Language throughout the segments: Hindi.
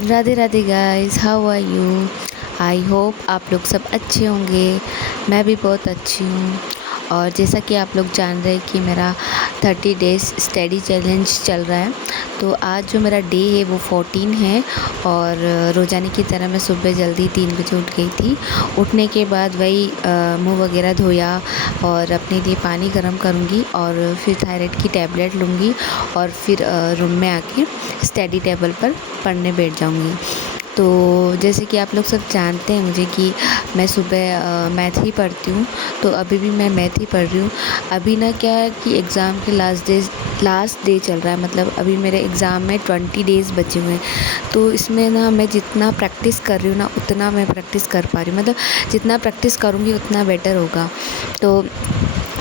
Radhe Radhe guys, how are you. I hope आप लोग सब अच्छे होंगे। मैं भी बहुत अच्छी हूँ। और जैसा कि आप लोग जान रहे हैं कि मेरा 30 डेज़ स्टडी चैलेंज चल रहा है। तो आज जो मेरा डे है वो 14 है। और रोज़ाने की तरह मैं सुबह जल्दी 3 बजे उठ गई थी। उठने के बाद वही मुँह वगैरह धोया और अपने लिए पानी गर्म करूँगी और फिर थायराइड की टैबलेट लूँगी और फिर रूम में आके स्टडी टेबल पर पढ़ने बैठ जाऊँगी। तो जैसे कि आप लोग सब जानते हैं मुझे कि मैं सुबह मैथ ही पढ़ती हूँ। तो अभी भी मैं मैथ ही पढ़ रही हूँ। अभी ना क्या है कि एग्ज़ाम के लास्ट डे चल रहा है, मतलब अभी मेरे एग्ज़ाम में 20 डेज़ बचे हुए हैं। तो इसमें ना मैं जितना प्रैक्टिस कर रही हूँ ना उतना मैं प्रैक्टिस कर पा रही हूँ, मतलब जितना प्रैक्टिस करूँगी उतना बेटर होगा। तो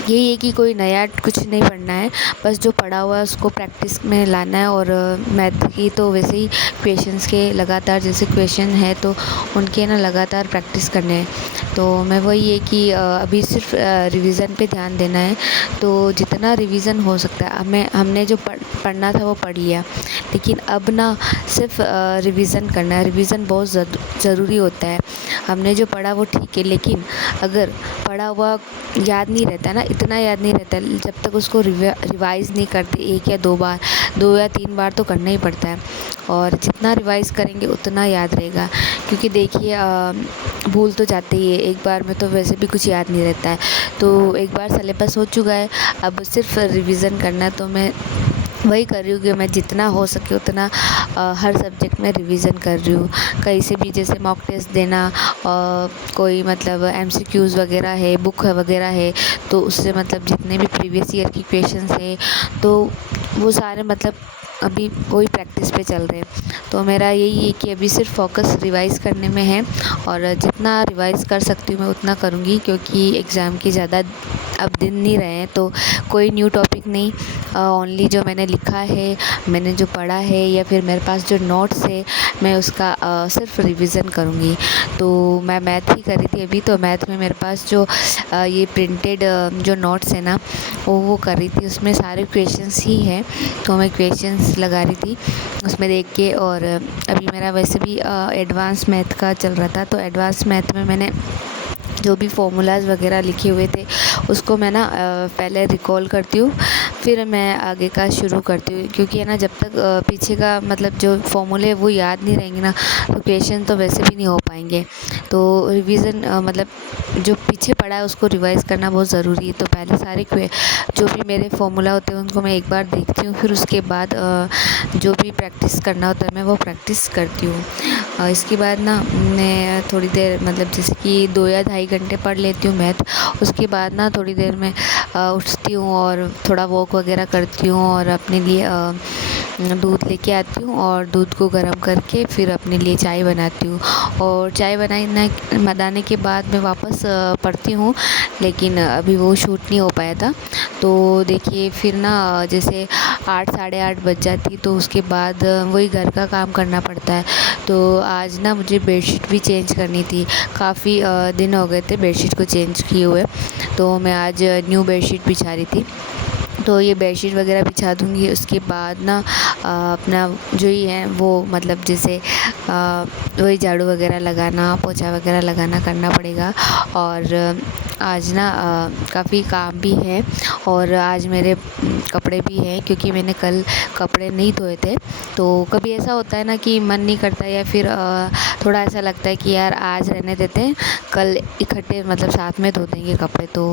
यही है कि कोई नया कुछ नहीं पढ़ना है, बस जो पढ़ा हुआ है उसको प्रैक्टिस में लाना है। और मैथ की तो वैसे ही क्वेश्चंस के लगातार जैसे क्वेश्चन है तो उनके ना लगातार प्रैक्टिस करने हैं। तो मैं वही है कि अभी सिर्फ रिवीज़न पे ध्यान देना है। तो जितना रिवीज़न हो सकता है हमने जो पढ़ना था वो पढ़ लिया, लेकिन अब ना सिर्फ रिवीज़न करना है। रिवीज़न बहुत ज़रूरी होता है। हमने जो पढ़ा वो ठीक है, लेकिन अगर पढ़ा हुआ याद नहीं रहता ना, इतना याद नहीं रहता जब तक उसको रिवाइज़ नहीं करते 1 या 2 बार, 2 या 3 बार तो करना ही पड़ता है। और जितना रिवाइज़ करेंगे उतना याद रहेगा, क्योंकि देखिए भूल तो जाते ही है। एक बार में तो वैसे भी कुछ याद नहीं रहता है। तो एक बार सिलेबस हो चुका है, अब सिर्फ रिवीज़न करना है। तो मैं वही कर रही हूँ कि मैं जितना हो सके उतना हर सब्जेक्ट में रिवीज़न कर रही हूँ। कहीं से भी जैसे मॉक टेस्ट देना, कोई मतलब एमसीक्यूज़ वगैरह है, बुक वगैरह है, तो उससे मतलब जितने भी प्रीवियस ईयर की क्वेश्चंस है तो वो सारे मतलब अभी वही प्रैक्टिस पे चल रहे हैं। तो मेरा यही है कि अभी सिर्फ फोकस रिवाइज़ करने में है, और जितना रिवाइज़ कर सकती हूँ मैं उतना करूँगी, क्योंकि एग्ज़ाम के ज़्यादा अब दिन नहीं रहे हैं। तो कोई न्यू टॉपिक नहीं, ओनली जो मैंने लिखा है, मैंने जो पढ़ा है, या फिर मेरे पास जो नोट्स है मैं उसका सिर्फ रिवीज़न करूँगी। तो मैं मैथ ही कर रही थी अभी। तो मैथ में मेरे पास जो ये प्रिंटेड जो नोट्स है ना वो कर रही थी, उसमें सारे क्वेश्चंस ही हैं। तो मैं क्वेश्चंस लगा रही थी उसमें देख के। और अभी मेरा वैसे भी एडवांस मैथ का चल रहा था। तो एडवांस मैथ में मैंने जो भी फॉर्मूलाज़ वगैरह लिखे हुए थे उसको मैं ना पहले रिकॉल करती हूँ, फिर मैं आगे का शुरू करती हूँ। क्योंकि है ना, जब तक पीछे का मतलब जो फॉर्मूले वो याद नहीं रहेंगे ना, तो क्वेश्चन तो वैसे भी नहीं हो पाएंगे। तो रिवीज़न मतलब जो पीछे पढ़ा है उसको रिवाइज़ करना बहुत ज़रूरी है। तो पहले सारे जो भी मेरे फॉर्मूला होते हैं उनको मैं एक बार देखती हूँ, फिर उसके बाद जो भी प्रैक्टिस करना होता है मैं वो प्रैक्टिस करती हूँ। इसके बाद ना मैं थोड़ी देर मतलब जैसे कि 2 या ढाई घंटे पढ़ लेती हूँ मैथ। उसके बाद ना थोड़ी देर में उठती हूँ और थोड़ा वॉक वगैरह करती हूँ, और अपने लिए दूध लेके आती हूँ और दूध को गर्म करके फिर अपने लिए चाय बनाती हूँ। और चाय बनाने के बाद मैं वापस पढ़ती हूँ, लेकिन अभी वो शूट नहीं हो पाया था। तो देखिए फिर ना जैसे 8 साढ़े 8 बज जाती, तो उसके बाद वही घर का काम करना पड़ता है। तो आज ना मुझे बेडशीट भी चेंज करनी थी। काफ़ी दिन हो गए थे बेडशीट को चेंज किए हुए। तो मैं आज न्यू बेडशीट बिछा रही थी। तो ये बेडशीट वगैरह बिछा दूँगी। उसके बाद ना अपना जो ही है वो मतलब जैसे वही झाड़ू वगैरह लगाना, पोछा वगैरह लगाना करना पड़ेगा। और आज ना काफ़ी काम भी है, और आज मेरे कपड़े भी हैं, क्योंकि मैंने कल कपड़े नहीं धोए थे। तो कभी ऐसा होता है ना कि मन नहीं करता, या फिर थोड़ा ऐसा लगता है कि यार आज रहने देते हैं, कल इकट्ठे मतलब साथ में धो देंगे कपड़े। तो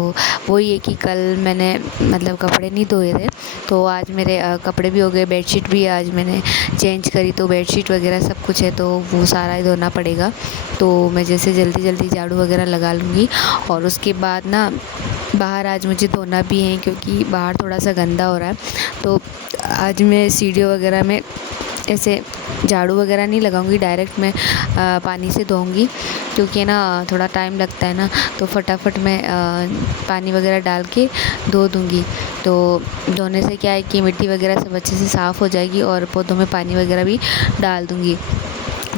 वही है कि कल मैंने मतलब कपड़े नहीं धोए थे, तो आज मेरे कपड़े भी हो गए। बेडशीट भी आज मैंने चेंज करी, तो बेडशीट वगैरह सब कुछ है, तो वो सारा ही धोना पड़ेगा। तो मैं जैसे जल्दी जल्दी झाड़ू वगैरह लगा लूँगी। और उसके बाद ना बाहर आज मुझे धोना भी है, क्योंकि बाहर थोड़ा सा गंदा हो रहा है। तो आज मैं सीढ़ियों वगैरह में ऐसे झाड़ू वगैरह नहीं लगाऊंगी, डायरेक्ट मैं पानी से धोऊंगी, क्योंकि ना थोड़ा टाइम लगता है ना। तो फटाफट मैं पानी वगैरह डाल के धो दूंगी। तो धोने से क्या है कि मिट्टी वगैरह सब अच्छे से साफ़ हो जाएगी, और पौधों में पानी वगैरह भी डाल दूंगी।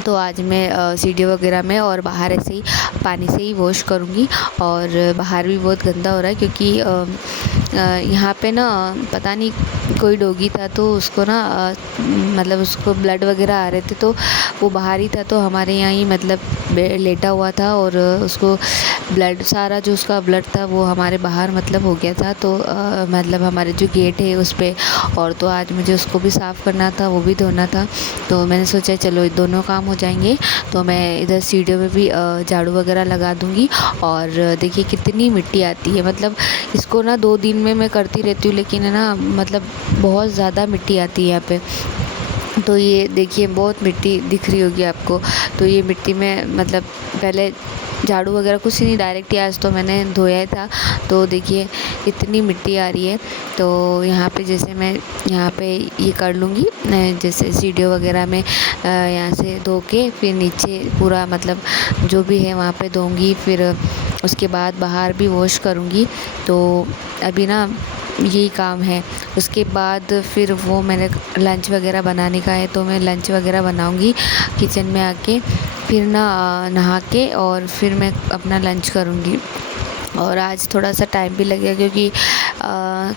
तो आज मैं सीढ़ियों वगैरह में और बाहर ऐसे ही पानी से ही वॉश करूँगी। और बाहर भी बहुत गंदा हो रहा है, क्योंकि यहाँ पे ना पता नहीं कोई डॉगी था, तो उसको ना मतलब उसको ब्लड वगैरह आ रहे थे, तो वो बाहर ही था, तो हमारे यहाँ ही मतलब लेटा हुआ था, और उसको ब्लड सारा जो उसका ब्लड था वो हमारे बाहर मतलब हो गया था। तो मतलब हमारे जो गेट है उस पर, और तो आज मुझे उसको भी साफ़ करना था, वो भी धोना था। तो मैंने सोचा चलो ये दोनों काम हो जाएंगे। तो मैं इधर सीढ़ियों में भी झाड़ू वगैरह लगा दूँगी। और देखिए कितनी मिट्टी आती है, मतलब इसको ना 2 दिन में मैं करती रहती हूँ, लेकिन है ना मतलब बहुत ज़्यादा मिट्टी आती है यहाँ पे। तो ये देखिए बहुत मिट्टी दिख रही होगी आपको। तो ये मिट्टी में मतलब पहले झाड़ू वगैरह कुछ नहीं, डायरेक्ट ही आज तो मैंने धोया ही था। तो देखिए इतनी मिट्टी आ रही है। तो यहाँ पे जैसे मैं यहाँ पे ये कर लूँगी, जैसे सीढ़ियों वगैरह में यहाँ से धो के फिर नीचे पूरा मतलब जो भी है वहाँ पे धोऊँगी, फिर उसके बाद बाहर भी वॉश करूँगी। तो अभी ना यही काम है। उसके बाद फिर वो मैंने लंच वगैरह बनाने का है, तो मैं लंच वगैरह बनाऊँगी किचन में आके, फिर ना नहा के और फिर मैं अपना लंच करूँगी। और आज थोड़ा सा टाइम भी लगेगा, क्योंकि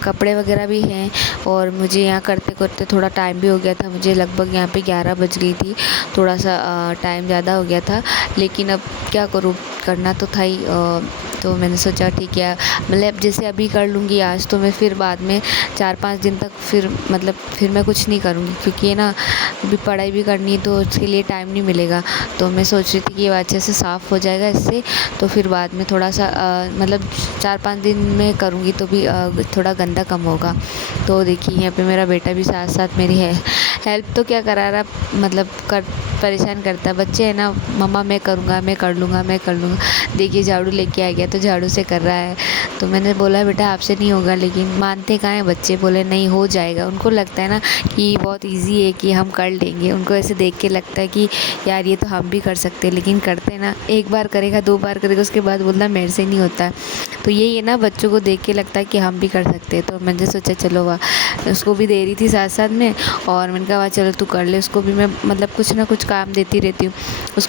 कपड़े वगैरह भी हैं, और मुझे यहाँ करते करते थोड़ा टाइम भी हो गया था। मुझे लगभग यहाँ पे 11 बज गई थी, थोड़ा सा टाइम ज़्यादा हो गया था, लेकिन अब क्या करूँ, करना तो था ही। तो मैंने सोचा ठीक है, मतलब जैसे अभी कर लूँगी आज, तो मैं फिर बाद में 4-5 दिन तक फिर मतलब फिर मैं कुछ नहीं करूँगी, क्योंकि ये ना अभी पढ़ाई भी करनी है, तो उसके लिए टाइम नहीं मिलेगा। तो मैं सोच रही थी कि ये अच्छे से साफ़ हो जाएगा इससे, तो फिर बाद में थोड़ा सा मतलब 4-5 दिन में करूँगी तो भी थोड़ा गंदा कम होगा। तो देखिए यहाँ पे मेरा बेटा भी साथ साथ मेरी हेल्प तो क्या करा रहा, मतलब परेशान करता है। बच्चे है ना, मम्मा मैं करूँगा, मैं कर लूँगा, मैं कर लूँगा। देखिए झाड़ू लेके आ गया, तो झाड़ू से कर रहा है। तो मैंने बोला बेटा आपसे नहीं होगा, लेकिन मानते कहाँ हैं बच्चे। बोले नहीं हो जाएगा। उनको लगता है ना कि बहुत ईज़ी है, कि हम कर लेंगे। उनको ऐसे देख के लगता है कि यार ये तो हम भी कर सकते हैं, लेकिन करते ना, एक बार करेगा, 2 बार करेगा, उसके बाद बोलना मेरे से नहीं होता है। तो यही है ना, बच्चों को देख के लगता है कि हम भी कर सकते हैं। तो मैंने सोचा चलो वाह, उसको भी दे रही थी साथ साथ में, और मैंने कहा वाह चलो तू कर ले। उसको भी मैं मतलब कुछ ना कुछ काम देती रहती हूँ उस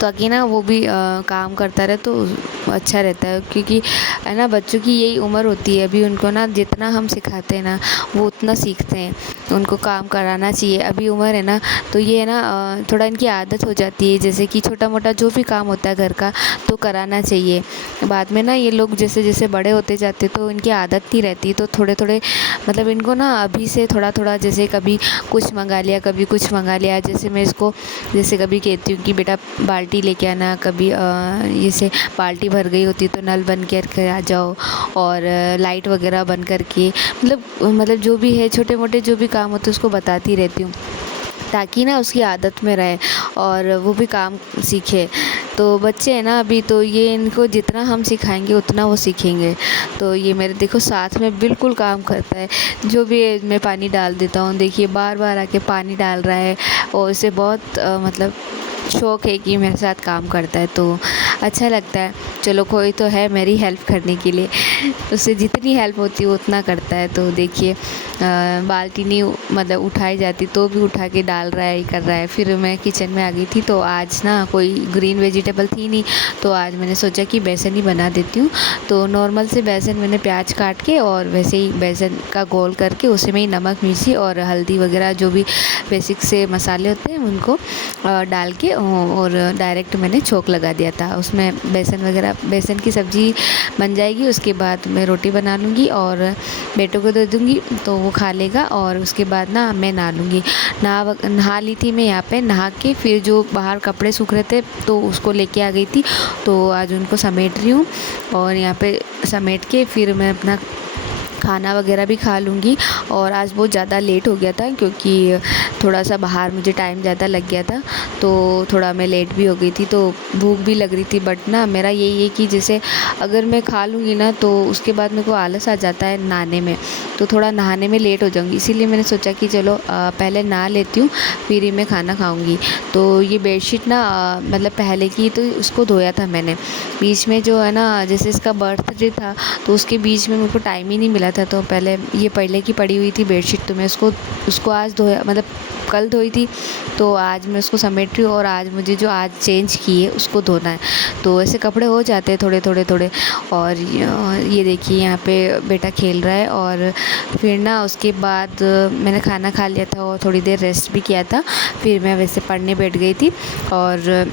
ताकि ना वो भी काम करता रहे, तो अच्छा रहता है। क्योंकि है ना, बच्चों की यही उम्र होती है, अभी उनको ना जितना हम सिखाते हैं ना वो उतना सीखते हैं। उनको काम कराना चाहिए, अभी उम्र है ना, तो ये है ना थोड़ा इनकी आदत हो जाती है, जैसे कि छोटा मोटा जो भी काम होता है घर का तो कराना चाहिए। बाद में ना ये लोग जैसे जैसे बड़े होते जाते तो इनकी आदत नहीं रहती, तो थोड़े थोड़े मतलब इनको ना अभी से थोड़ा थोड़ा, जैसे कभी कुछ मंगा लिया, कभी कुछ मंगा लिया। जैसे मैं इसको जैसे कभी कहती हूँ कि बेटा बाल्टी लेके आना, कभी जैसे बाल्टी भर गई होती तो नल बंद करके आ जाओ, और लाइट वगैरह बंद करके, मतलब जो भी है छोटे मोटे जो भी काम होते हैं उसको बताती रहती हूँ, ताकि ना उसकी आदत में रहे और वो भी काम सीखे। तो बच्चे हैं ना अभी, तो ये इनको जितना हम सिखाएंगे उतना वो सीखेंगे। तो ये मेरे देखो साथ में बिल्कुल काम करता है, जो भी है मैं पानी डाल देता हूँ, देखिए बार बार आके पानी डाल रहा है, और इसे बहुत मतलब शौक़ है कि मेरे साथ काम करता है, तो अच्छा लगता है। चलो कोई तो है मेरी हेल्प करने के लिए, उससे जितनी हेल्प होती है उतना करता है। तो देखिए बाल्टी नहीं मतलब उठाई जाती तो भी उठा के डाल रहा है, ही कर रहा है। फिर मैं किचन में आ गई थी, तो आज ना कोई ग्रीन वेजिटेबल थी नहीं, तो आज मैंने सोचा कि बेसन ही बना देती हूँ। तो नॉर्मल से बेसन मैंने प्याज काट के और वैसे ही बेसन का गोल करके उसी में ही नमक मिर्ची और हल्दी वगैरह जो भी बेसिक से मसाले होते हैं उनको डाल के और डायरेक्ट मैंने छोंक लगा दिया था। उसमें बेसन वगैरह, बेसन की सब्ज़ी बन जाएगी। उसके बाद मैं रोटी बना लूँगी और बेटों को दे दूँगी, तो वो खा लेगा। और उसके बाद ना मैं नहा लूँगी। नहा ली थी मैं यहाँ पे, नहा के फिर जो बाहर कपड़े सूख रहे थे तो उसको लेके आ गई थी, तो आज उनको समेट रही हूँ। और यहाँ पे समेट के फिर मैं अपना खाना वगैरह भी खा लूँगी। और आज बहुत ज़्यादा लेट हो गया था, क्योंकि थोड़ा सा बाहर मुझे टाइम ज़्यादा लग गया था, तो थोड़ा मैं लेट भी हो गई थी, तो भूख भी लग रही थी। बट ना मेरा यही है कि जैसे अगर मैं खा लूँगी ना तो उसके बाद मेरे को आलस आ जाता है नहाने में, तो थोड़ा नहाने में लेट हो जाऊँगी। इसीलिए मैंने सोचा कि चलो पहले नहा लेती हूँ, फिर ही मैं खाना खाऊँगी। तो ये बेडशीट ना मतलब पहले की, तो उसको धोया था मैंने बीच में, जो है ना जैसे इसका बर्थडे था तो उसके बीच में मेरे को टाइम ही नहीं मिला था। तो पहले ये पहले की पड़ी हुई थी बेडशीट, तो मैं उसको आज धोया, मतलब कल धोई थी, तो आज मैं उसको समेट रही हूँ और आज मुझे जो आज चेंज की है उसको धोना है। तो ऐसे कपड़े हो जाते हैं थोड़े। और ये देखिए यहाँ पे बेटा खेल रहा है। और फिर ना उसके बाद मैंने खाना खा लिया था और थोड़ी देर रेस्ट भी किया था। फिर मैं वैसे पढ़ने बैठ गई थी। और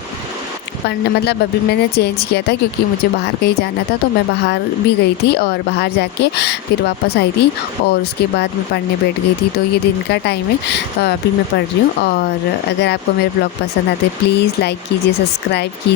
पढ़ने मतलब अभी मैंने चेंज किया था क्योंकि मुझे बाहर कहीं जाना था, तो मैं बाहर भी गई थी और बाहर जाके फिर वापस आई थी और उसके बाद मैं पढ़ने बैठ गई थी। तो ये दिन का टाइम है, तो अभी मैं पढ़ रही हूँ। और अगर आपको मेरे ब्लॉग पसंद आते प्लीज़ लाइक कीजिए, सब्सक्राइब कीजिए।